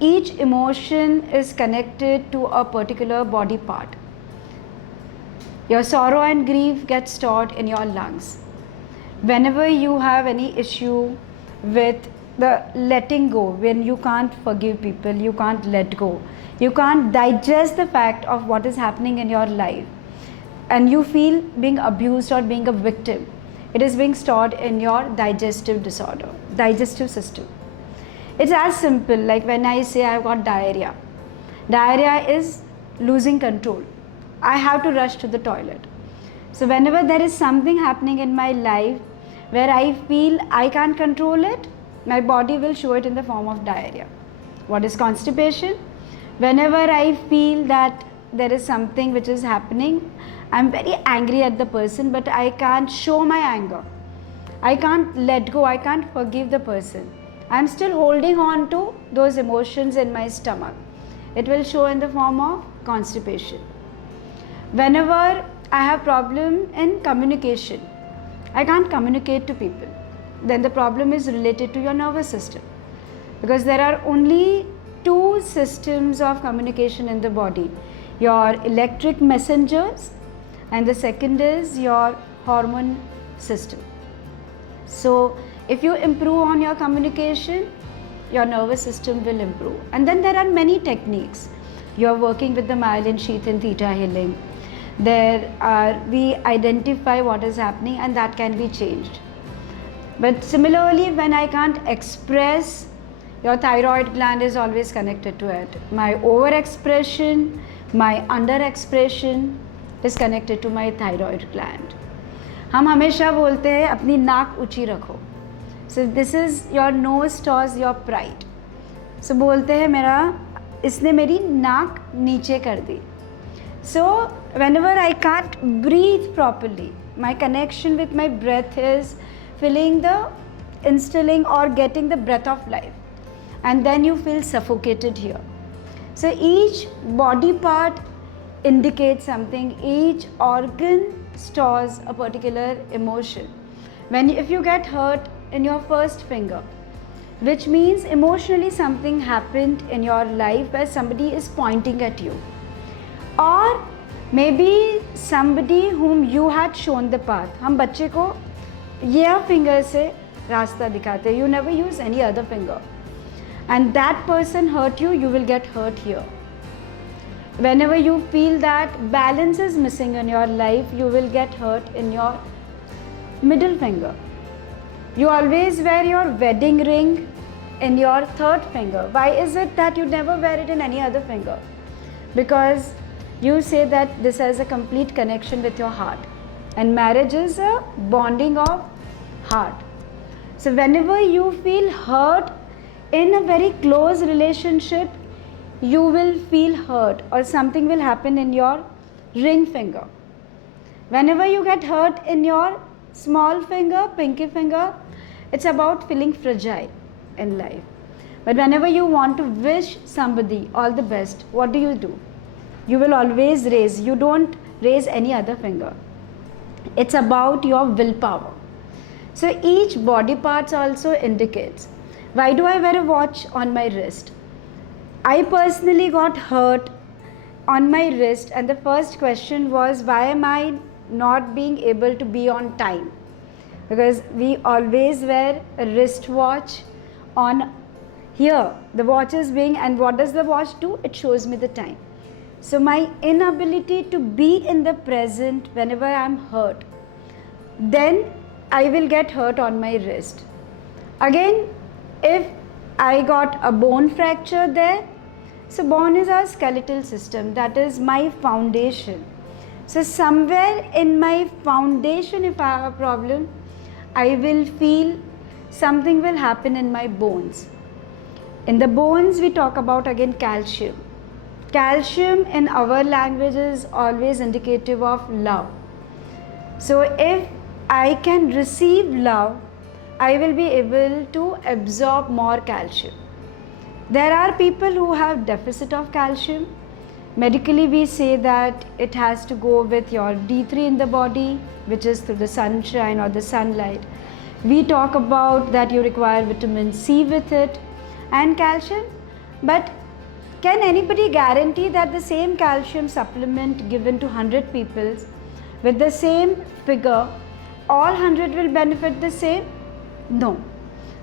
each emotion is connected to a particular body part. Your sorrow and grief get stored in your lungs. Whenever you have any issue with the letting go, when you can't forgive people, you can't let go, you can't digest the fact of what is happening in your life, and you feel being abused or being a victim, it is being stored in your digestive system. It's as simple like when I say I've got diarrhea. Diarrhea is losing control. I have to rush to the toilet. So whenever there is something happening in my life where I feel I can't control it, my body will show it in the form of diarrhea. What is constipation? Whenever I feel that there is something which is happening, I'm very angry at the person, but I can't show my anger. I can't let go, I can't forgive the person. I'm still holding on to those emotions in my stomach. It will show in the form of constipation. Whenever I have problem in communication, I can't communicate to people, then the problem is related to your nervous system, because there are only two systems of communication in the body, your electric messengers and the second is your hormone system. So if you improve on your communication, your nervous system will improve. And then there are many techniques. You are working with the myelin sheath in Cesta Healing. We identify what is happening and that can be changed. But similarly, when I can't express, your thyroid gland is always connected to it. My overexpression, my underexpression is connected to my thyroid gland. हम हमेशा बोलते हैं अपनी नाक ऊंची रखो. So this is your nose stores your pride. So बोलते हैं मेरा इसने मेरी नाक नीचे कर दी. So whenever I can't breathe properly, my connection with my breath is instilling or getting the breath of life, and then you feel suffocated here. So each body part indicates something, each organ stores a particular emotion. If you get hurt in your first finger, which means emotionally something happened in your life where somebody is pointing at you, or maybe somebody whom you had shown the path. हम बच्चे को ये finger से रास्ता दिखाते हैं. You never use any other finger, and that person hurt you, you will get hurt here. Whenever you feel that balance is missing in your life, you will get hurt in your middle finger. You always wear your wedding ring in your third finger. Why is it that you never wear it in any other finger? Because you say that this has a complete connection with your heart, and marriage is a bonding of heart. So whenever you feel hurt in a very close relationship, you will feel hurt or something will happen in your ring finger. Whenever you get hurt in your small finger, pinky finger, it's about feeling fragile in life. But whenever you want to wish somebody all the best, what do? You will always raise. You don't raise any other finger. It's about your willpower. So each body parts also indicates. Why do I wear a watch on my wrist? I personally got hurt on my wrist, and the first question was, why am I not being able to be on time? Because we always wear a wristwatch on here. The watch is being, and what does the watch do? It shows me the time. So my inability to be in the present whenever I am hurt, then I will get hurt on my wrist. Again, if I got a bone fracture there, so bone is our skeletal system, that is my foundation. So somewhere in my foundation, if I have a problem, I will feel something will happen in my bones. In the bones, we talk about again calcium. Calcium in our language is always indicative of love. So if I can receive love, I will be able to absorb more calcium. There are people who have deficit of calcium. Medically, we say that it has to go with your D3 in the body, which is through the sunshine or the sunlight. We talk about that you require vitamin C with it, and calcium. But can anybody guarantee that the same calcium supplement given to 100 people with the same figure, all 100 will benefit the same? No.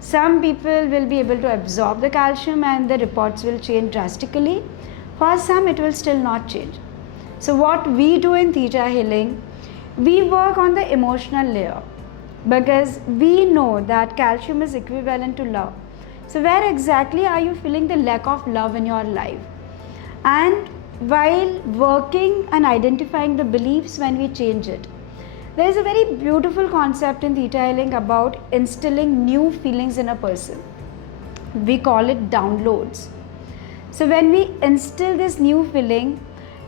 Some people will be able to absorb the calcium and the reports will change drastically. For some, it will still not change. So what we do in Theta Healing, we work on the emotional layer, because we know that calcium is equivalent to love. So where exactly are you feeling the lack of love in your life? And while working and identifying the beliefs, when we change it, there is a very beautiful concept in Theta Healing about instilling new feelings in a person. We call it downloads. So when we instill this new feeling,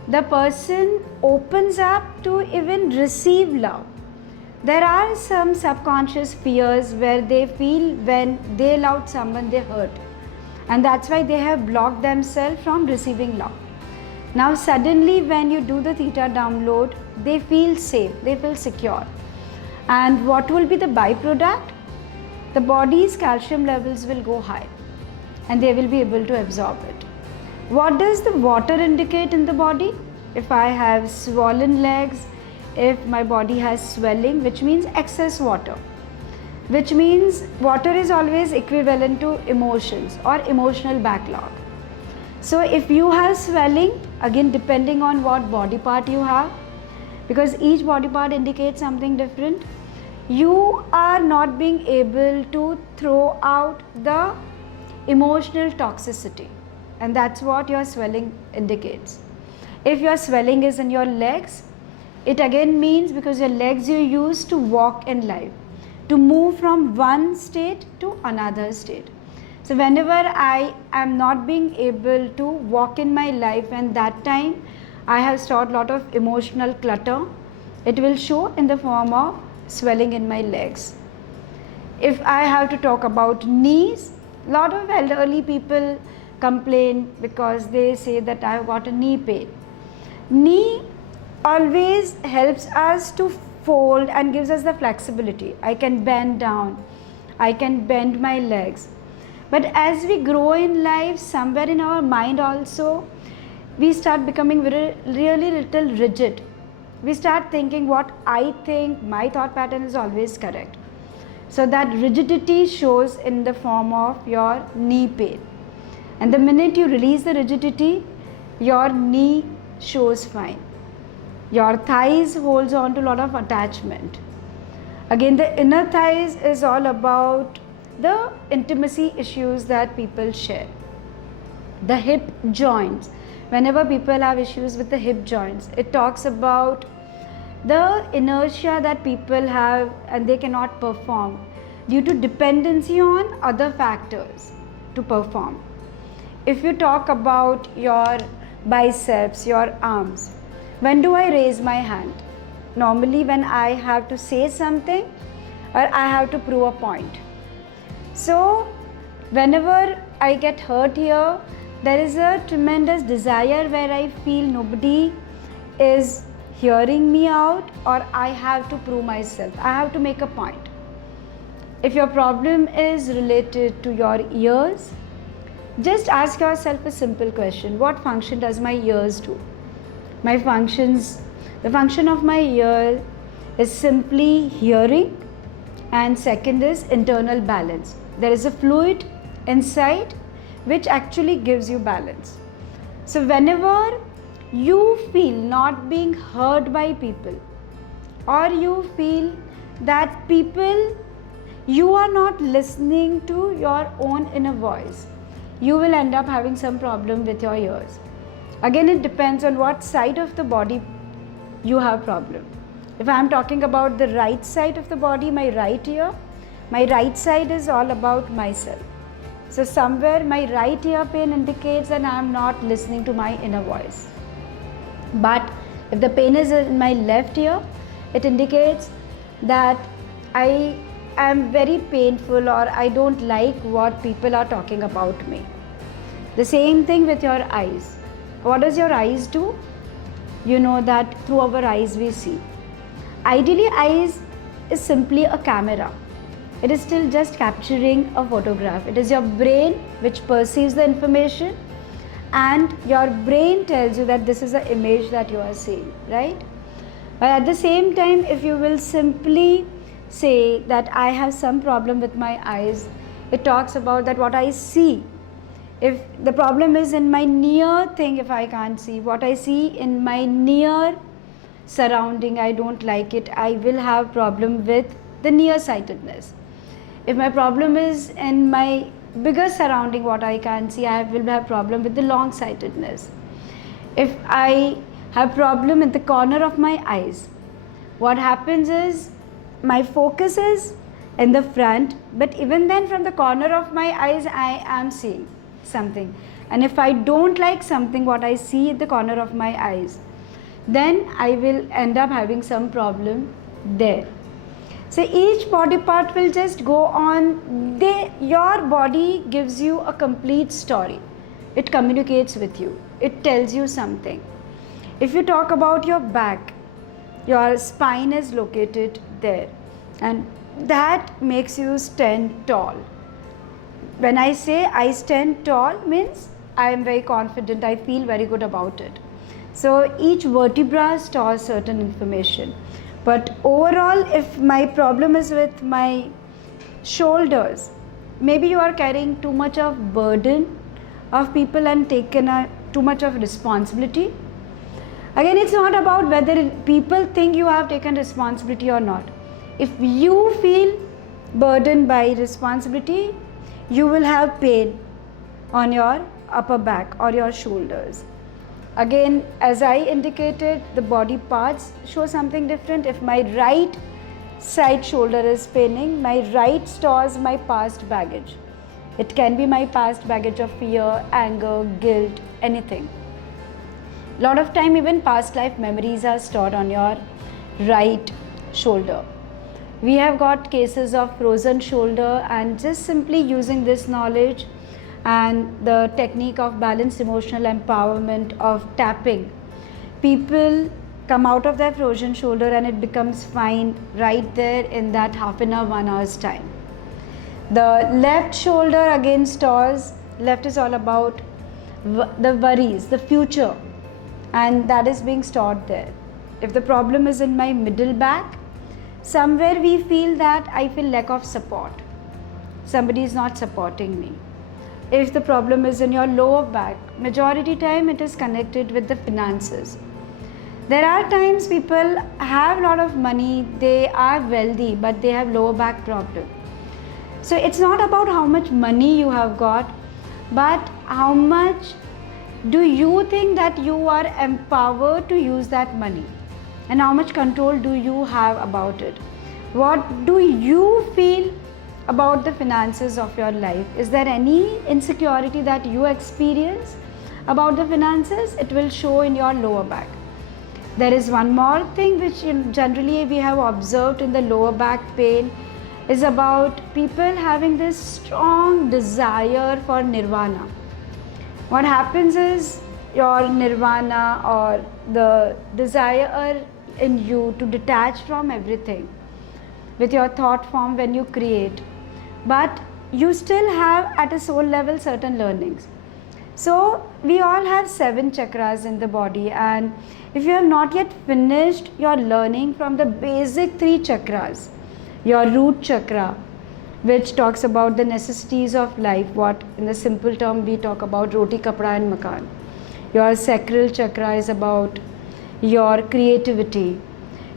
the person opens up to even receive love. There are some subconscious fears where they feel when they allowed someone, they hurt. And that's why they have blocked themselves from receiving love. Now suddenly when you do the Theta download, they feel safe, they feel secure. And what will be the byproduct? The body's calcium levels will go high and they will be able to absorb it. What does the water indicate in the body? If I have swollen legs, if my body has swelling, which means excess water, which means water is always equivalent to emotions or emotional backlog. So if you have swelling, again depending on what body part you have, because each body part indicates something different, you are not being able to throw out the emotional toxicity, and that's what your swelling indicates. If your swelling is in your legs, it again means because your legs you use to walk in life, to move from one state to another state. So whenever I am not being able to walk in my life, and that time I have stored a lot of emotional clutter, it will show in the form of swelling in my legs. If I have to talk about knees, a lot of elderly people complain because they say that I have got a knee pain. Knee always helps us to fold and gives us the flexibility. I can bend down, I can bend my legs. But as we grow in life, somewhere in our mind also, we start becoming really little rigid. We start thinking what I think, my thought pattern is always correct. So that rigidity shows in the form of your knee pain. And the minute you release the rigidity, your knee shows fine. Your thighs holds on to a lot of attachment. Again, the inner thighs is all about the intimacy issues that people share. The hip joints, whenever people have issues with the hip joints, it talks about the inertia that people have and they cannot perform due to dependency on other factors to perform. If you talk about your biceps, your arms, when do I raise my hand? Normally when I have to say something or I have to prove a point. So whenever I get hurt here, there is a tremendous desire where I feel nobody is hearing me out, or I have to prove myself, I have to make a point. If your problem is related to your ears, just ask yourself a simple question: what function does my ears do? The function of my ear is simply hearing, and second is internal balance. There is a fluid inside which actually gives you balance. So whenever you feel not being heard by people, or you feel that you are not listening to your own inner voice, you will end up having some problem with your ears. Again, it depends on what side of the body you have problem. If I am talking about the right side of the body, my right ear, my right side is all about myself. So somewhere my right ear pain indicates that I am not listening to my inner voice. But if the pain is in my left ear, it indicates that I am very painful, or I don't like what people are talking about me. The same thing with your eyes. What does your eyes do? You know that through our eyes we see. Ideally, eyes is simply a camera. It is still just capturing a photograph. It is your brain which perceives the information, and your brain tells you that this is the image that you are seeing, right? But at the same time, if you will simply say that I have some problem with my eyes, it talks about that what I see. If the problem is in my near thing, if I can't see, what I see in my near surrounding, I don't like it, I will have problem with the nearsightedness. If my problem is in my bigger surrounding, what I can see, I will have problem with the long-sightedness. If I have problem in the corner of my eyes, what happens is my focus is in the front, but even then from the corner of my eyes I am seeing something, and if I don't like something what I see at the corner of my eyes, then I will end up having some problem there. So each body part will just go on. Your body gives you a complete story. It communicates with you. It tells you something. If you talk about your back, your spine is located there, and that makes you stand tall. When I say I stand tall, means I am very confident, I feel very good about it. So each vertebra stores certain information. But overall, if my problem is with my shoulders, maybe you are carrying too much of burden of people and taken too much of responsibility. Again, it's not about whether people think you have taken responsibility or not. If you feel burdened by responsibility, you will have pain on your upper back or your shoulders. Again, as I indicated, the body parts show something different. If my right side shoulder is paining, my right stores my past baggage. It can be my past baggage of fear, anger, guilt, anything. A lot of time even past life memories are stored on your right shoulder. We have got cases of frozen shoulder, and just simply using this knowledge and the technique of balanced emotional empowerment of tapping, people come out of their frozen shoulder and it becomes fine right there in that half an hour, 1 hour's time. The left shoulder again stores, left is all about the worries, the future, and that is being stored there. If the problem is in my middle back, somewhere we feel that I feel lack of support. Somebody is not supporting me. If the problem is in your lower back, majority time it is connected with the finances. There are times people have a lot of money, they are wealthy, but they have lower back problem. So it's not about how much money you have got, but how much do you think that you are empowered to use that money, and how much control do you have about it? What do you feel about the finances of your life? Is there any insecurity that you experience about the finances? It will show in your lower back. There is one more thing which generally we have observed in the lower back pain, is about people having this strong desire for nirvana. What happens is your nirvana, or the desire in you to detach from everything with your thought form when you create, but you still have at a soul level certain learnings. So we all have 7 chakras in the body, and if you have not yet finished your learning from the basic 3 chakras, your root chakra, which talks about the necessities of life, what in the simple term we talk about roti, kapda and makan. Your sacral chakra is about your creativity.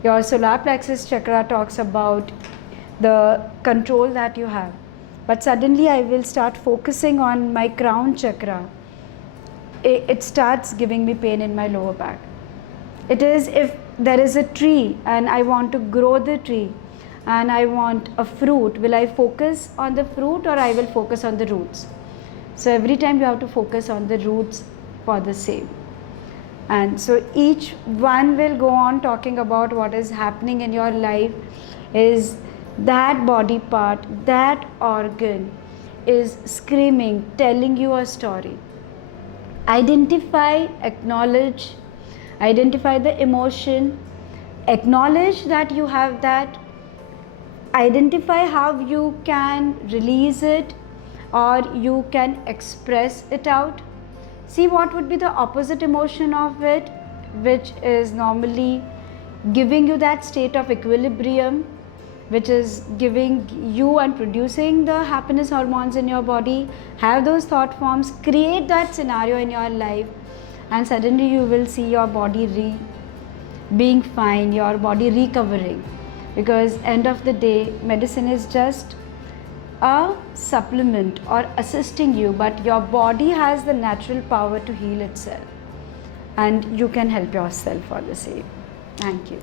Your solar plexus chakra talks about the control that you have. But suddenly I will start focusing on my crown chakra. It starts giving me pain in my lower back. It is if there is a tree and I want to grow the tree and I want a fruit, will I focus on the fruit or I will focus on the roots? So every time you have to focus on the roots for the same. And so each one will go on talking about what is happening in your life, is that body part, that organ is screaming, telling you a story. Identify, acknowledge, identify the emotion, acknowledge that you have that identify how you can release it or you can express it out. See what would be the opposite emotion of it, which is normally giving you that state of equilibrium, which is giving you and producing the happiness hormones in your body. Have those thought forms, create that scenario in your life, and suddenly you will see your body being fine, your body recovering. Because end of the day, medicine is just a supplement or assisting you, but your body has the natural power to heal itself, and you can help yourself for the same. Thank you.